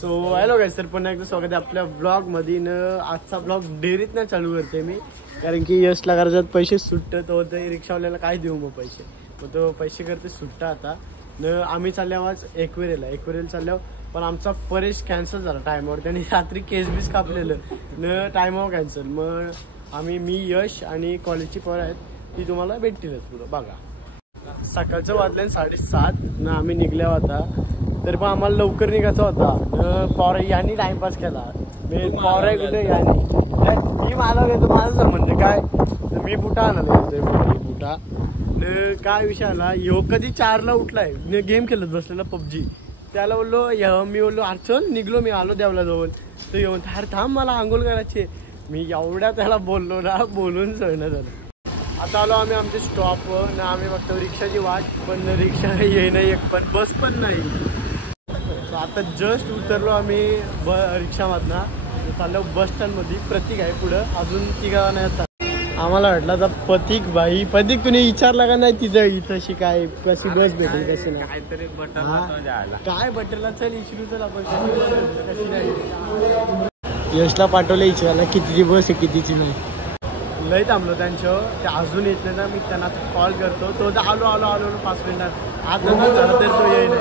So hello गाईस, तर पुन्हा एकदा स्वागत आहे आपल्या ब्लॉग मध्ये. आजचा ब्लॉग डेअरीत नाही चालू करते मी, कारण की यशला घराच्यात पैसे सुट्ट तो रिक्षावाल्याला काय देऊ मग पैसे, मग तो पैसे करते सुट्टा. आता आम्ही चालल्यावर आज एकवेरेला चालल्यावर, पण आमचा परेश कॅन्सल झाला टायमावर. त्यांनी रात्री केस बीस कापलेलं टायमावर कॅन्सल. मग मी यश आणि कॉलेजची पोरं आहेत ती तुम्हाला भेटतीलच पुढं बघा. सकाळचं वाजलं 7:30 आम्ही निघल्या होता, तर पण आम्हाला लवकर निघायचा होता. पॉरा यांनी टाइमपास केला. पॉरा कुठे यांनी मी मला घेतो, माझा संबंध काय. मी बुटा आणायला गेलोय, बुटा काय विषय आला. यो कधी 4ला उठलाय, गेम खेळत बसलेला पबजी. त्याला बोललो मी बोललो अरे चल निघलो, मी आलो देवला जवळ. तर येऊन अरे थांब मला आंघोळ करायची. मी एवढ्या त्याला बोललो ना, बोलून सगळं झालं. आता आलो आम्ही आमच्या स्टॉपवर ना. आम्ही बघतो रिक्षाची वाट, पण रिक्षा ये नाही एक पण, बस पण नाही. आता जस्ट उतरलो आम्ही रिक्षामधनं, चाललो बस स्टँडमध्ये. प्रतीक आहे पुढं, अजून तिघा नाही आता. आम्हाला वाटलं आता प्रतीक तुम्ही विचारला का नाही तिथं इथं काय कशी बस भेटेल कशी नाही, काहीतरी काय बटरला चल इचरू चल आपण कशी नाही. यशला पाठवलं इचरायला कितीची बस आहे कितीची नाही. लय थांबलो त्यांच्यावर, ते अजून येत नाही ना. मी त्यांना कॉल करतो, तो आलो 5 मिनिटात. आता झालं तर तो येईल.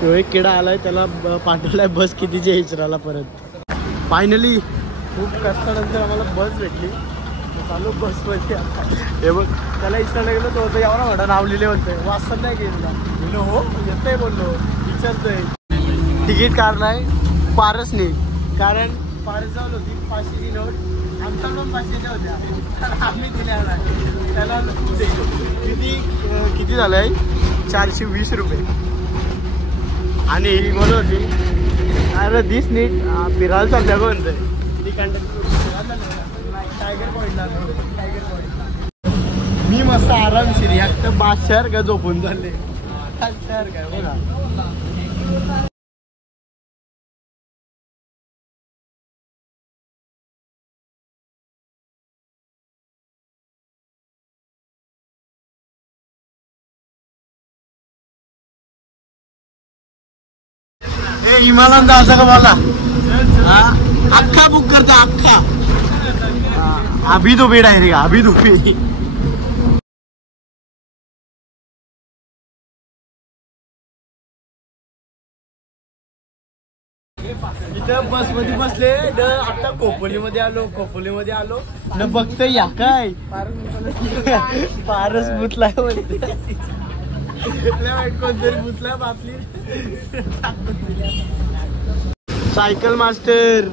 तो एक किडा आलाय, त्याला पाठवलाय बस कितीची इचरायला परत. फायनली खूप कष्टानंतर आम्हाला बस भेटली. चालू बसमध्ये हे बघ, त्याला इचरायला गेलो तो एवढा मोठा नाव लिहिले होते, वाचत नाही गेला. बोललो हो येतंय, बोललो विचारतोय. तिकीट काढलाय पारसने, कारण पारस जाऊन होती 500ची नोट. आमचा पण 500च्या होत्या, आम्ही दिल्या त्याला. किती झालंय 420 रुपये. आणि ही बोलत होती अरे दिस नीट फिरायला चालल्या म्हणतोय ती कंडक्टर. टायगर पॉईंटला मी मस्त आरामशीर यात बादशहर का झोपून चालले. शहर काय बघा. हिमालय असं का बोला, अख्खा बुक करता अख्खा. अभी तो बेड आहे रे, अभी तो इथं बस मध्ये बसले. आता खोपोलीमध्ये आलो न बघतो या काय पारस बुतलाय कोणतरी बुतलाय बापली. सायकल मास्टर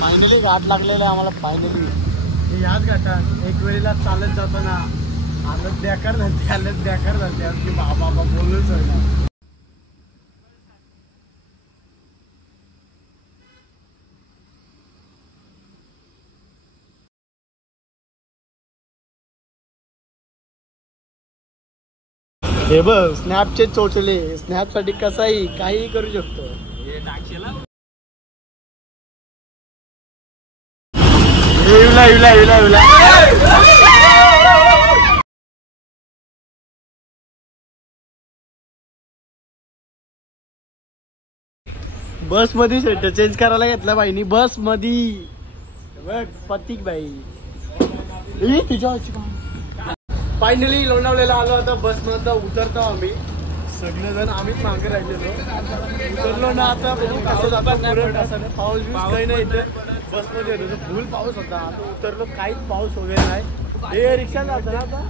फायनली घाट लागलेला आहे आम्हाला. फायनली याच घाटात एक वेळेला चालत जातो ना, हालत बेकार झाली की बाबा बोलूच ना. हे बघ स्नॅपचे चोचले, स्नॅप साठी कसाही काही करू शकतो. बस मध्ये सेट चेंज करायला घेतला बाईनी. बस मध्ये बघ प्रतीक बाई तुझ्या. फायनली लोणावळ्याला आलो. आता बस मधनं उतरतो आम्ही सगळेजण. आम्हीच मागे राहिलेलो, उतरलो ना. आता कसं जातो, पाऊस काही नाही इथे. बसमध्ये होतो फुल पाऊस होता. आता उतरलो, काहीच पाऊस वगैरे नाही. हे रिक्षा जातं ना आता,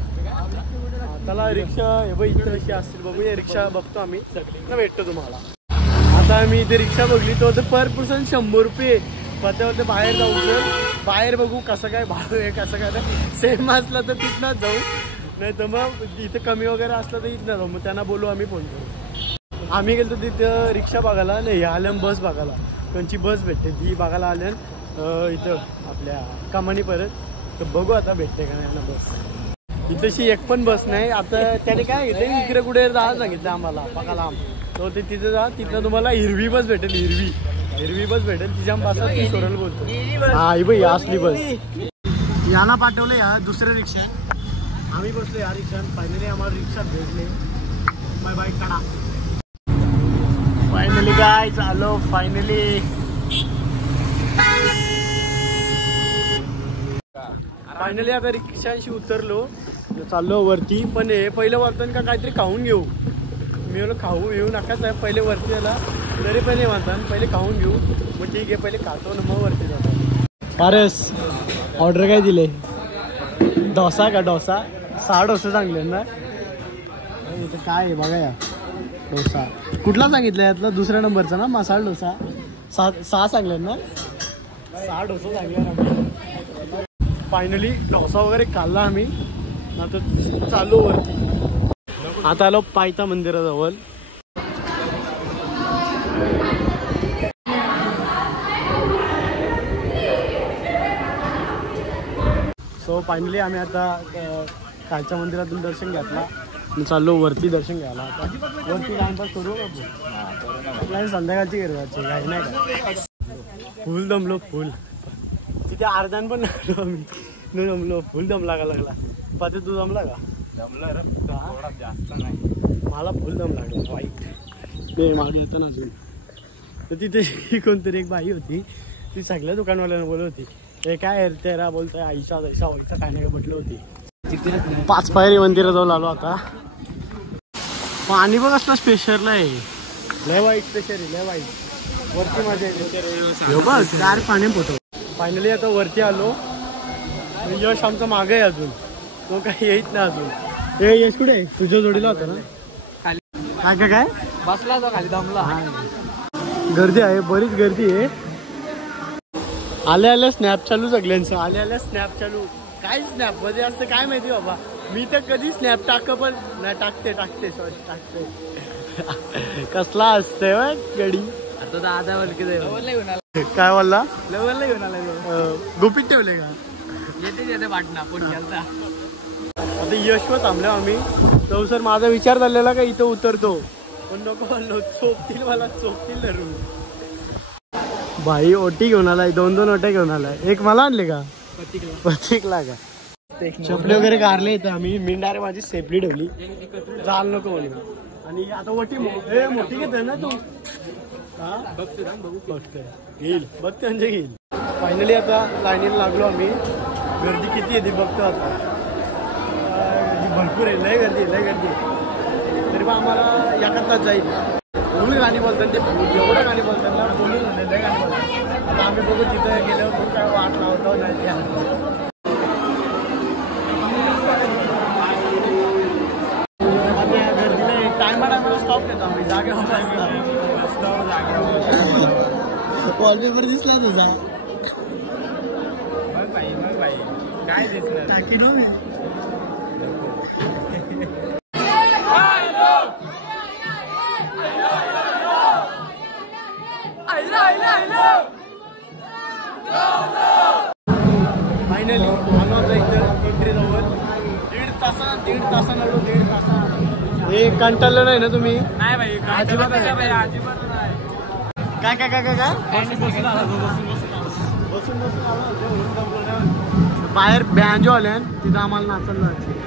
त्याला रिक्षा हे बघ इथं अशी असतील. बघू रिक्षा बघतो आम्ही, सगळ्यांना भेटतो तुम्हाला. आता आम्ही इथे रिक्षा बघली तो पर पर्सन 100 रुपये. पत्यावरती बाहेर जाऊ सर, बाहेर बघू कसं काय भाव आहे, कसं काय. सेम असलं तर तिथनंच जाऊ, नाही तर मग इथं कमी वगैरे असलं तर इथनं जाऊ. मग त्यांना बोलू, आम्ही फोन करू. आम्ही गेलो तिथं रिक्षा बघायला नाही, आल्यान बस बघायला. कोणची बस भेटते ती बघायला आल्यान इथं आपल्या कमानी परत. तर बघू आता भेटते का नाही ना बस. इथंशी एक पण बस नाही. आता त्याने काय घेतलं इकडे कुठे जायला सांगितलं आम्हाला बघायला. तो ते तिथं जा, तिथनं तुम्हाला हिरवी बस भेटेल. हिरवी बस भेटेल, तिच्या बसा ती सोडल बोलतो. हा ही बाई असली बस. याला पाठवलं या दुसऱ्या रिक्षा. आम्ही बसलो या रिक्षात. फायनली आम्हाला रिक्षा भेटले. बाय बाय काढा. फायनली काय चालो फायनली आता रिक्षाशी उतरलो चाललो वरती. पण हे पहिलं वरतन का काहीतरी खाऊन घेऊ. मी बोलो खाऊ येऊ नकाच आहे पहिले वरती याला तरी पहिले म्हणतात पहिले खाऊन घेऊ. मग ठीक आहे पहिले खातो ना मग वरती जातो. पारस ऑर्डर काय दिले डोसा का डोसा 6 डोसे सांगले ना. इथं काय आहे बघा या डोसा कुठला सांगितलं यातला दुसऱ्या नंबरचा ना मसाला डोसा 6 सांगले ना 6 डोसा सांगले ना. फायनली डोसा वगैरे खाल्ला आम्ही. आता चालू वरती. आता आलो पायथा मंदिराजवळ. सो फायनली आम्ही आता कालच्या मंदिरातून दर्शन घेतला. चाललो वरती दर्शन घ्यायला. आता वरती टाइमपास करू आपल्याला संध्याकाळची गिरवायची काही नाही का. फुल दमलो फुल तिथे अर्ध्यान पण लागलो आम्ही न जमलो. फुल दम लागला. पाते तू जमला का. जमला रे जास्त नाही मला फुल दम लागला वाईट. ते मागे येतं ना अजून. तर तिथे कोणतरी एक बाई होती ती सगळ्या दुकानवाल्यांना बोलत होती हे काय तेरा बोलतोय आईसा जैसा वैसा काय नाही म्हटलं होती. 5 पायरी मंदिराजवळ आलो आता. पाणी बघ असलं स्पेशल आहे लय वाईट स्पेशल आहे लय वाईट. वरती माझ्या बघ गार पाणी पोटो. फायनली आता वरती आलो. यश आमचा मागे आहे अजून तो काही येत नाही अजून. हे यश कुठे आहे तुझ्या जोडीला होता ना खाली काय बसला तो खाली दमला. गर्दी आहे बरीच गर्दी आहे. आल्या स्नॅप चालू सगळ्यांचं आल्या स्नॅप चालू. काय स्नॅप मध्ये असतं काय माहिती बाबा. मी तर कधी स्नॅप पण नाही टाकते सॉरी कसला असते गडी. आता दादा वलकी काय बोलला लेवलला घेऊन आला. गुपित ठेवले का येते वाटणं पण गेलता. आता यशवंत थांबलो आम्ही. तो सर माझा विचार झालेला का इथं उतरतो पण नको बोललो चोपतील धरून. भाई ओटी घेऊन आलाय 2 ओट्या घेऊन आलाय. एक मला आणले का प्रतीकला का. चपले वगैरे गारले इथं आम्ही. मी डायरेक्ट माझी सेफली ठेवली जाल नको म्हणून. आणि आता ओटी मोठी घेतोय ना तू घेईल बघते म्हणजे घेईल. फायनली आता लाईनीला लागलो आम्ही. गर्दी किती आहे ती बघतो आता. भरपूर आहे लय गर्दी तरी पण आम्हाला एका तास जाईल. फुल गाणी बोलतात ते एवढं गाणी बोलतात ना बोलून लय गाणी बोलतात. आता आम्ही बघू तिथं गेल्यावर काय वाट लावतो नाही ते. गर्दीला टायमाला स्टॉप घेतो आम्ही जागेवर. वॉलपेपर दिसला तुझा काय दिसलं टाकी नो मी. फायनली आलो आता इथं एंट्री जवळ. 1.5 तासानं हे कंटाळलं नाही ना तुम्ही. नाही भाई अजिबात नाही. काय बसून आलो बाहेर बँजो आल्या तिथं आम्हाला नाचायला जायचं.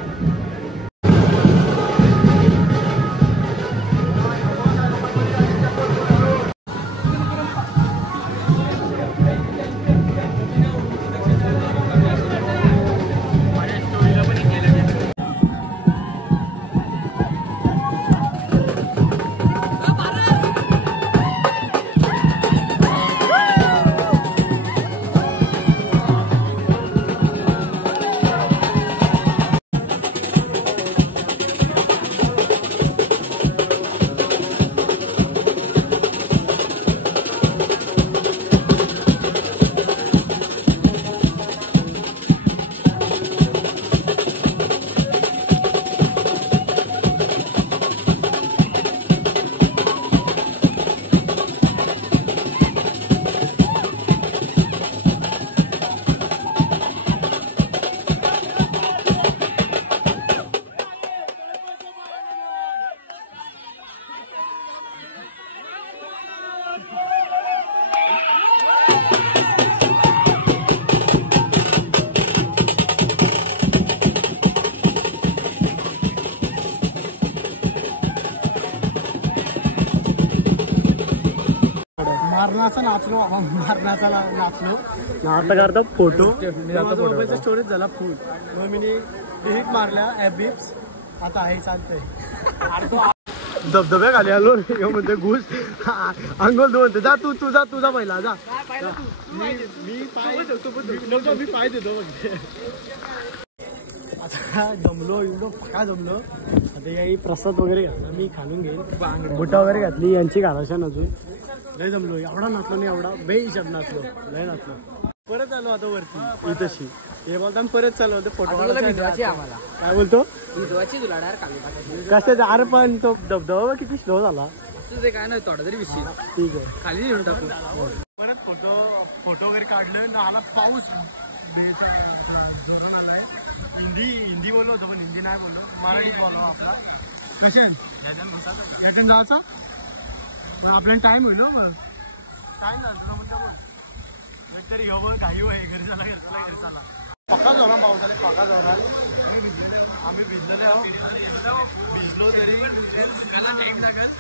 मारणाचा नाचलो आता करतो फोटो मोबाईलचा स्टोरेज झाला फुल मग मी डिलीट मारल्या ॲबिप्स आता आहे चालतंय धबधब्या खाली आलो म्हणते घुस अंगोल दोन जा तुझा पहिला जा मी पाय देतो आता जमलो एवढं फका जमलो आता याही प्रसाद वगैरे घातला मी खालून घेईन बुटा वगैरे घातली यांची घालायच्या अजून लय जमलो एवढा नाचलो नाही एवढा बेहिशेब नाचलो लय नाचलो परत आलो आता वरती इथंशी हे बोलता परत चालू होते फोटो आम्हाला काय बोलतो कशाचं अरे पण तो धबधबा किती स्लो झाला तुझे काय नाही थोडा तरी विषय ठीक आहे खाली येऊन टाकू परत फोटो वगैरे काढलं ना आला पाऊस हिंदी बोललो होतो पण हिंदी नाही बोललो मराठी बोललो आपला कसे येथून जायचा पण आपल्याला टाइम होईल ना मग टाइम झाला म्हणतो मग तरी हवं काही आहे घरी झाला पक्का जोरा पावसाला पक्का जोरा आम्ही भिजलो तरी टाइम लागत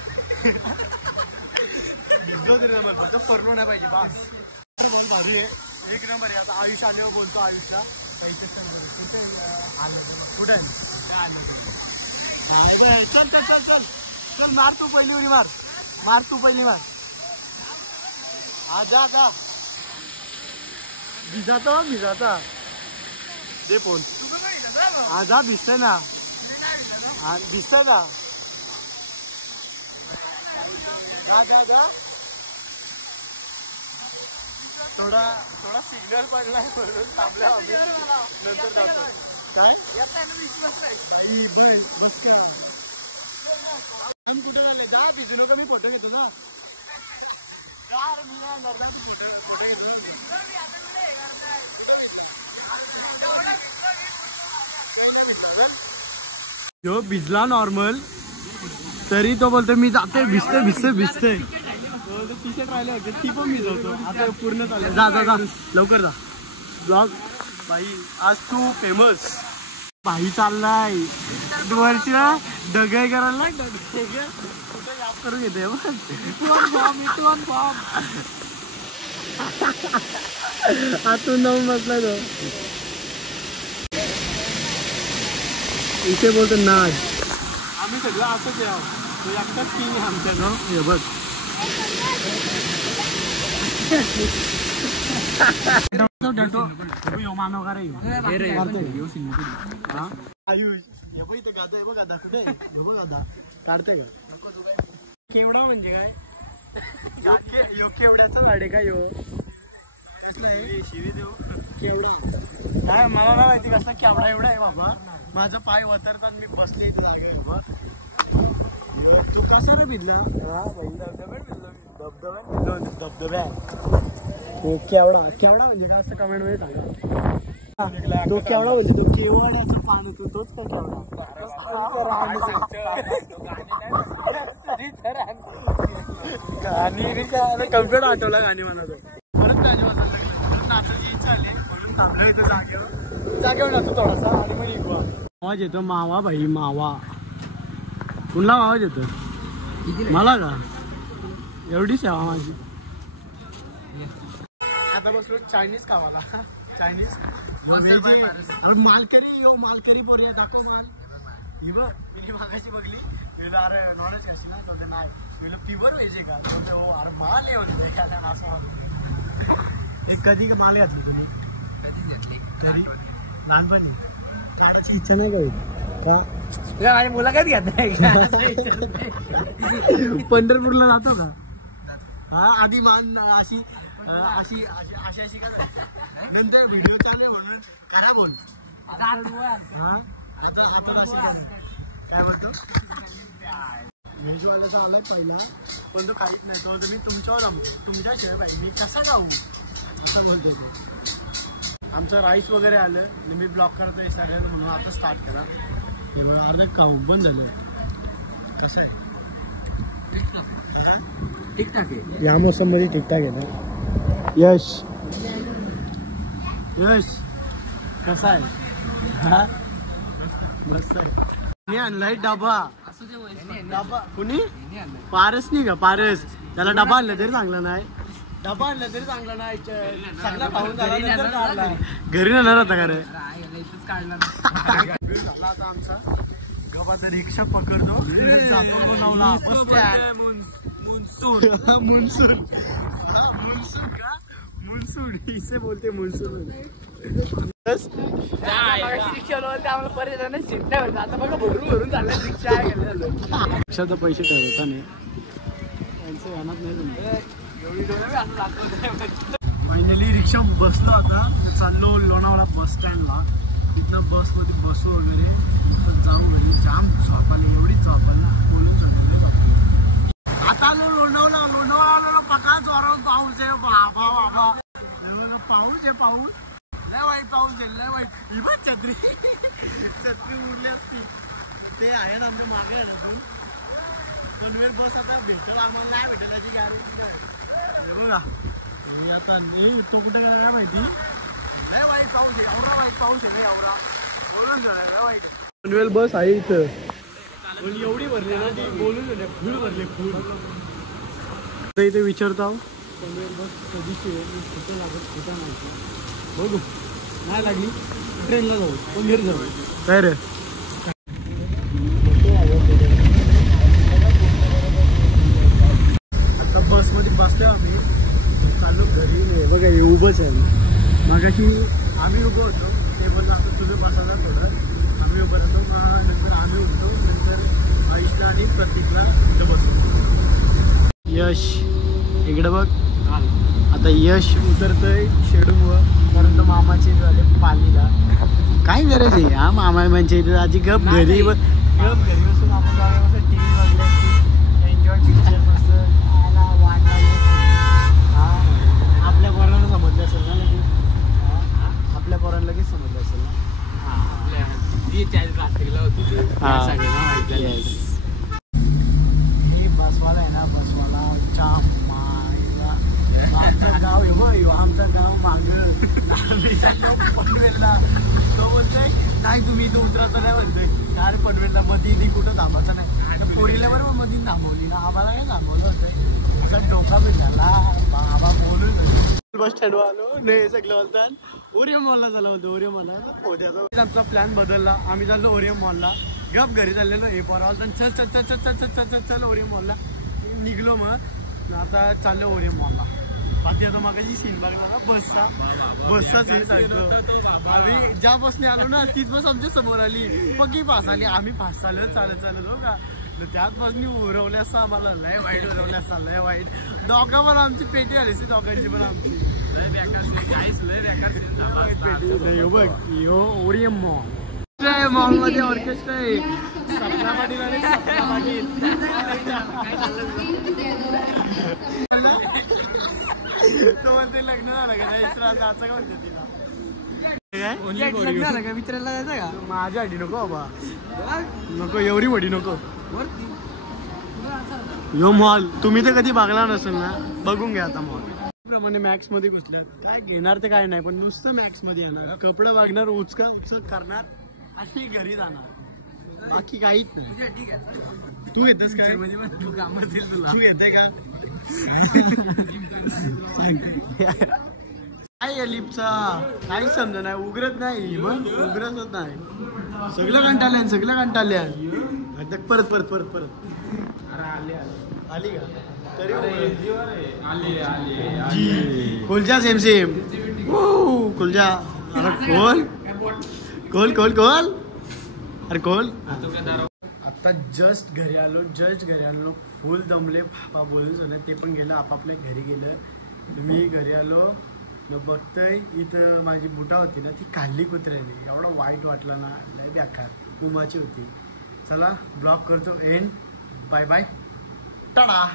भिजलो तरी जमत फरलो नाही पाहिजे बास एक नंबर आहे आता आयुष आल्यावर बोलतो आयुषला कुठे चल मार तू पहिली उडी मार तू पहिली मार जा भिजाता दे फोन जा भिजतंय ना दिसतंय का जा थोडा सिग्नल पडलाय म्हणून थांबल्या आम्ही नंतर जातो काय बस कुठे झाले जा भिजलो का मी फोटो घेतो ना जो भिजला नॉर्मल तरी तो बोलतो मी जाते भिजते टी शर्ट राहिले होते ती पण भिजवतो आता पूर्ण चालेल जा लवकर जा ब्लॉग बाई आज तू फेमस बाई चाललाय वरच्या डगाई करायला करून घेते आतून जाऊन बसलाय तो इथे बोलतो नाच आम्ही सगळं असंच यावं तो एकटाच किंग आमच्या ना हे बघ मानव का आयुष हे बघ इथं गादा बघ गादा कुठे बघ गादा काढते का केवढा म्हणजे काय केवढ्याचं झाड आहे का यो शिवी देऊ केवढा काय मला ना माहिती कसला केवढा एवढा आहे बाबा माझं पाय वतरतात मी बसले इथं जागा बाबा तू कसा रे भिजला धबधब्या केवढा म्हणजे काय असं कमेंट मध्ये सांगा तो केवढा म्हणजे तो केवढ्याचं पाणी तोच का गाणी कम्प्युटर आठवला गाणी मला तो परत नाचायची इच्छा आली म्हणून थांबलं इथं जागेवर नाचतो थोडासा आणि मग निघवा आवाज येतो मावा भाई मावा कुणला आवाज येतो मला का एवढी सेवा माझी आता बसलो चायनीज खावाला चायनीज मालकरी पोरी दाखव माल ही बघ मी मागाशी बघली अरे नॉनच अशी ना तर नाही प्युअर व्हायचे का अरे माल येऊन असं कधी माल घातली तुम्ही कधीच घेतली कधी लहानपणी काढायची इच्छा नाही का माझी मुलाखत घेत नाही पंढरपूरला जातो का हा आधी मान अशी का नंतर व्हिडिओ चालू म्हणून करा बोल काय बोलतो मेजवाल्याचा आलाय पहिला पण तो काहीच नाही तो मी तुमच्यावर तुमच्याशिवाय पाहिजे मी कसा जाऊ असं म्हणतो आमचं राईस वगैरे आलं आणि मी ब्लॉक करतोय सगळ्यांना म्हणून आता स्टार्ट करा अर्धा काऊ बंद झालं कसं आहे ठीकठाक आहे या मोसम मध्ये ठीकठाक आहे ना यश कसा आहे हा मस्त आहे आणलाय डबा कुणी पारस नाही का पारस त्याला डबा आणला तरी चांगला नाही, डबा आणला तरी चांगला नाही, सगळा खाऊन झाला नंतर काढला. घरी नेणार होता का रे? झाला आता आमचा गप. आता रिक्षा पकडतो, जातो लोणावळा बस स्टँड. मुनसून का मुनसून इसे बोलते मुनसून. रिक्षाचं पैसे ठरवता नाही त्यांचं ध्यानात नाही. फायनली रिक्षा बसलो आता, चाललो लोणावळा बस स्टँडला. तिथनं बसमध्ये बसू वगैरे तिथं जाऊ घरी. जाम झोप आली, एवढी झोप आली बोलून सगळं. आता आलो लोणावळा. लोणावळा पका जोरावर पाऊस आहे. बाबा बाबा पाऊस आहे, पाऊस लय वाईट पाऊस आहे, लय वाईट. ही पण छत्री उडली असती. ते आहे ना आमच्या मागे अजून पनवेल बस. आता भेटेल आम्हाला, नाही भेटेल याची गॅरंटी बघा. आता तो कुठे गेला काय माहिती. लय वाईट पाऊस आहे, एवढा वाईट पाऊस आहे. एवढा बोलून लय वाईट. पनवेल बस आहे इथं, पण एवढी भरली ना ती बोलून फुल भरली, फुल. इथे विचारतो पनवेल बस कधीची आहे, कुठं लागत कुठं नाही बघू. नाही लागली ट्रेनला जाऊ, पनवेल जाऊ. काय रे आता बसमध्ये बसलो आम्ही, चालू घरी. बघा हे उभंच आहे. मागाशी आम्ही उभं होतो, ते बोलतो आता तुझं बसायला थोडं. आम्ही उभं राहतो, नंतर आम्ही उठतो, नंतर आईशला आणि प्रतीकला इथं बसतो. यश इकडे बघ. आता यश उतरतोय शेडूमुळं, कारण तो मामाची झाले पालीला. काय गरज आहे हा मामा म्हणजे इथे आधी गप घरी गप घरी बसून आपण जाऊया मस्त टी व्ही वगैरे एन्जॉय पिक्चर मस्त वाटला. हा आपल्या पोरांना समजलं असेल ना लगेच, आपल्या पोरांना लगेच समजलं असेल ना. हे बसवाला आहे ना, बसवाला आमचं गाव आहे बघ, आमचं गाव मागं पनवेलला. तो बोलतोय नाही तुम्ही इथं उतरायचं नाही म्हणतोय. अरे पनवेलला मध्ये कुठं थांबायचं नाही. पोरीला बरोबर मध्ये थांबवली ना, आम्हाला काय थांबवलं होतं. असा डोका भेटायला बाबा बोलून. बस स्टँडवर आलो नाही सगळं बोलतात. ओरियम मॉलला झालं होतं. ओरियम मॉलला आमचा प्लॅन बदलला. आम्ही चाललो ओरियम मॉलला. गप घरी चाललेलो. हे पोरा चल चल चल चल चल चल चल चल ओरियम मॉलला निघलो. मग आता चाललो ओरियम मॉलला. बाकी आता मागाची सीन बघला ना बसचा सीन सांगतो. आम्ही ज्या बसने आलो ना तीच बस आमच्या समोर आली. पक्की पास आली. आम्ही पास चालत हो का. त्याच बसनी उरवले असं आम्हाला लय वाईट उरवले असता, लय वाईट. दोघा पण आमची पेटी आली असती, दोघांची पण आमची लय बेकार बघ. यो ओरियम मॉल मध्ये ऑर्केस्ट्रा आहे. सपना पाटील आणि सपना पाटील तो म्हणते लग्न झालं का नाही असं का म्हणते तिला. लग्न झालं का मित्राला जायचं का. माझ्या आधी नको बाबा, नको एवढी मोठी नको. यो मॉल तुम्ही तर कधी बघला नसेल ना, बघून घ्या आता मॉल. प्रमाणे मॅक्स मध्ये घुसल्या काय घेणार ते काय नाही, पण नुसतं मॅक्स मध्ये येणार, कपडे वागणार, उचका करणार आणि घरी जाणार, बाकी काहीच नाही. तू येतेस काय म्हणजे तू काम असेल तुला, तू येते का काय लिपचा काही समजा नाही, उघडत नाही मग उघडतच नाही. सगळं कंटाळल्या सगळं कंटाळल्या. परत परत परत परत अरे आली का तरी कोलजा सेम सेम कोलजा. अरे कोल कोल कोल कोल अरे कोल. आता जस्ट घरी आलो फुल दमले. बाबा बोलून झालं ते पण गेलं आपापल्या घरी गेलं. मी घरी आलो बघतोय इथं माझी बुटा होती ना ती खाल्ली कुत्र्याने. एवढा वाईट वाटला ना, नाही बेकार पुमाची होती. चला ब्लॉग करतो एंड. Bye bye Tata.